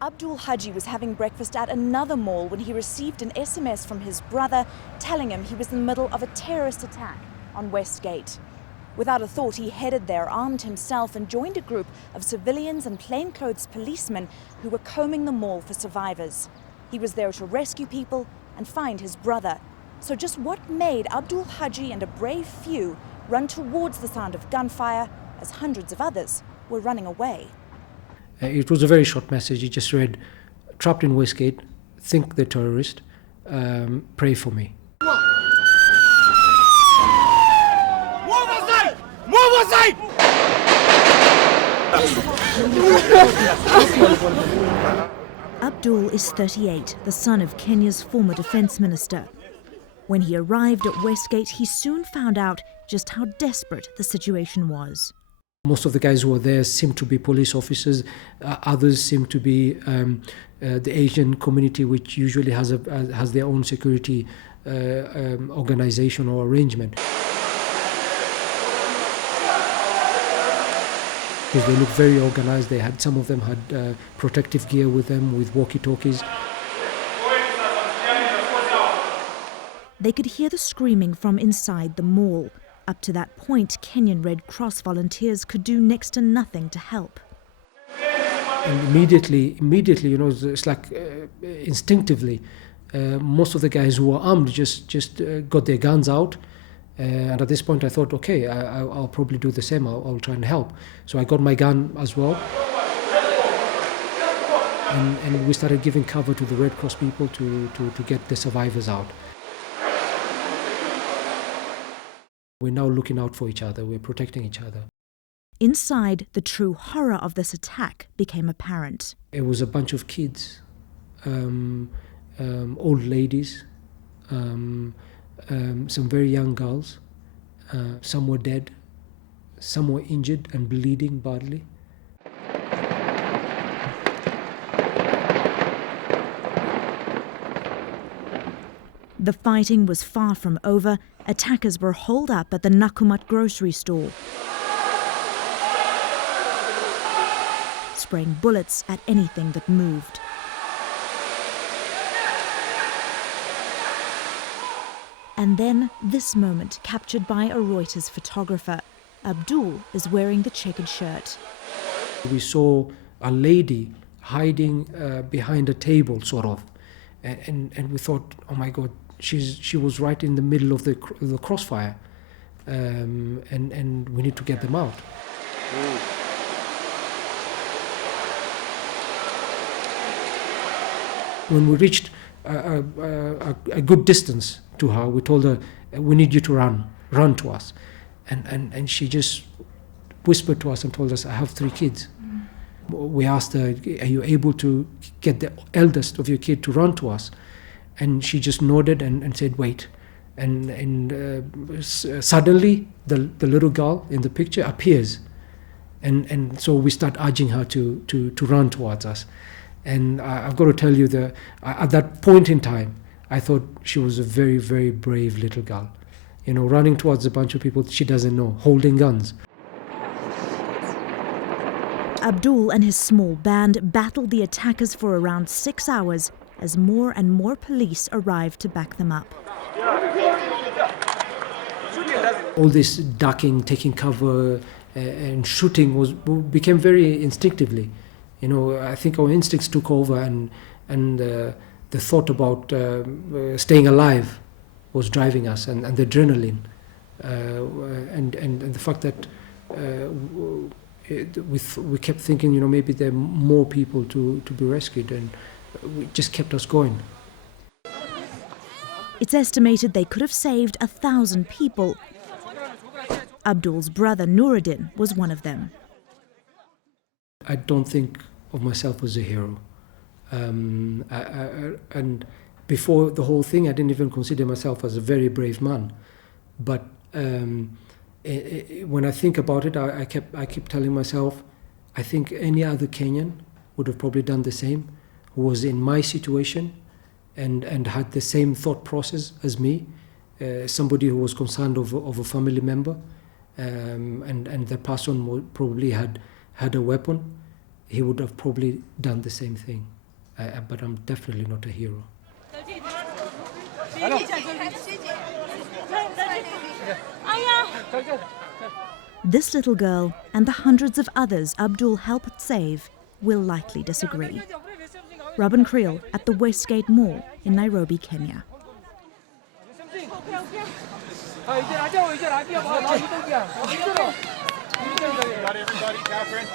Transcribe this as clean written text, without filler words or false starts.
Abdul Haji was having breakfast at another mall when he received an SMS from his brother telling him he was in the middle of a terrorist attack on Westgate. Without a thought, he headed there, armed himself, and joined a group of civilians and plainclothes policemen who were combing the mall for survivors. He was there to rescue people and find his brother. So just what made Abdul Haji and a brave few run towards the sound of gunfire as hundreds of others were running away? It was a very short message. It just read, "Trapped in Westgate, think they're terrorist, pray for me." Move aside! Move aside! Abdul is 38, the son of Kenya's former defense minister. When he arrived at Westgate, he soon found out just how desperate the situation was. Most of the guys who were there seemed to be police officers. Others seemed to be the Asian community, which usually has their own security organization or arrangement. Because they looked very organized. Some of them had protective gear with them, with walkie-talkies. They could hear the screaming from inside the mall. Up to that point, Kenyan Red Cross volunteers could do next to nothing to help. And immediately, it's like instinctively, most of the guys who were armed just got their guns out. And at this point, I thought, okay, I'll probably do the same. I'll try and help. So I got my gun as well. And we started giving cover to the Red Cross people to get the survivors out. We're now looking out for each other. We're protecting each other. Inside, the true horror of this attack became apparent. It was a bunch of kids, old ladies, some very young girls. Some were dead, some were injured and bleeding badly. The fighting was far from over. Attackers were holed up at the Nakumatt grocery store, spraying bullets at anything that moved. And then this moment, captured by a Reuters photographer. Abdul is wearing the checkered shirt. We saw a lady hiding behind a table, sort of, and we thought, oh my God, she was right in the middle of the crossfire, and we need to get them out. When we reached a good distance to her, we told her, we need you to run to us. And she just whispered to us and told us, I have 3 kids. We asked her, are you able to get the eldest of your kid to run to us? And she just nodded and said, wait. And suddenly, the little girl in the picture appears. And so we start urging her to run towards us. And I've got to tell you that at that point in time, I thought she was a very, very brave little girl. You know, running towards a bunch of people she doesn't know, holding guns. Abdul and his small band battled the attackers for around 6 hours as more and more police arrived to back them up. All this ducking, taking cover, and shooting became very instinctively. You know, I think our instincts took over, and the thought about staying alive was driving us, and the adrenaline, and the fact that we kept thinking, you know, maybe there are more people to be rescued, and it just kept us going. It's estimated they could have saved 1,000 people. Abdul's brother Nuruddin was one of them. I don't think of myself as a hero. And before the whole thing, I didn't even consider myself as a very brave man. But when I think about it, I keep telling myself, I think any other Kenyan would have probably done the same, who was in my situation and had the same thought process as me, somebody who was concerned of a family member, and the person probably had a weapon. he would have probably done the same thing. But I'm definitely not a hero. This little girl and the hundreds of others Abdul helped save will likely disagree. Robin Creel at the Westgate Mall in Nairobi, Kenya. Everybody, Catherine.